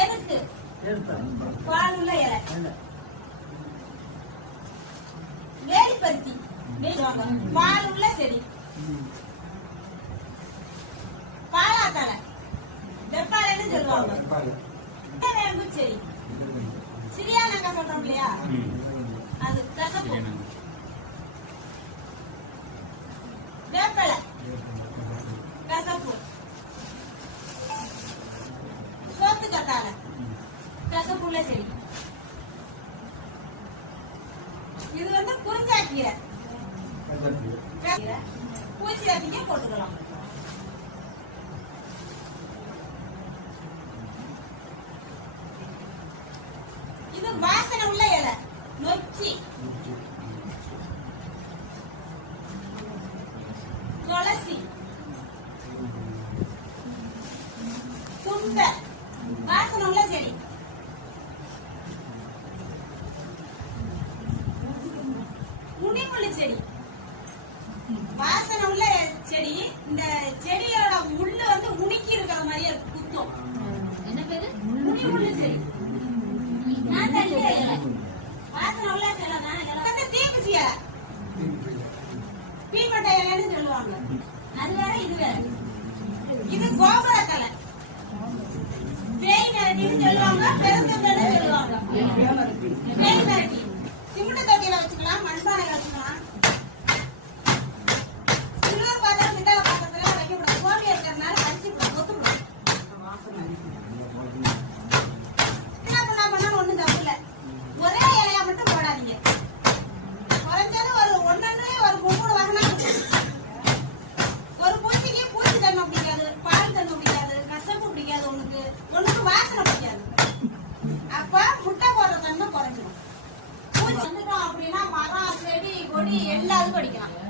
எதுக்கு? பாலுள்ள இலை. வேலிப்பருத்தி. பாலுள்ள செடி. பாலாத்தலை வெப்பாலைன்னு சொல்லுவாங்க. வேம்பு செடி. சிரியானங்க சொல்றோம் இல்லையா? அது கசப்பு வேப்பலை கசப்பு சோத்து கத்தாழை கசப்புள்ள செடி இது வந்து கீரை. பூச்சி அதிகம் போட்டுக்கலாம் இது வாசனை உள்ள இலை நொச்சி துளசி தும்ப வாசனை உள்ள செடி முனிமுள்ளு செடி வாசனை உள்ள செடி இந்த செடியோட முள்ளு வந்து உணுக்கி இருக்கிற மாதிரியே குத்தும். என்ன பேரு? முனிமுள்ளு செடி நான் இல்லை. வாசனை உள்ள செடி தான் இலை இலைன்னு சொல்லுவாங்க. அது வேற இது வேற. இது கோபுரத்தலை பேய் சொல்லுவாங்க. அப்படின்னா மரம் செடி கொடி எல்லாத்துக்கும் அடிக்கலாம்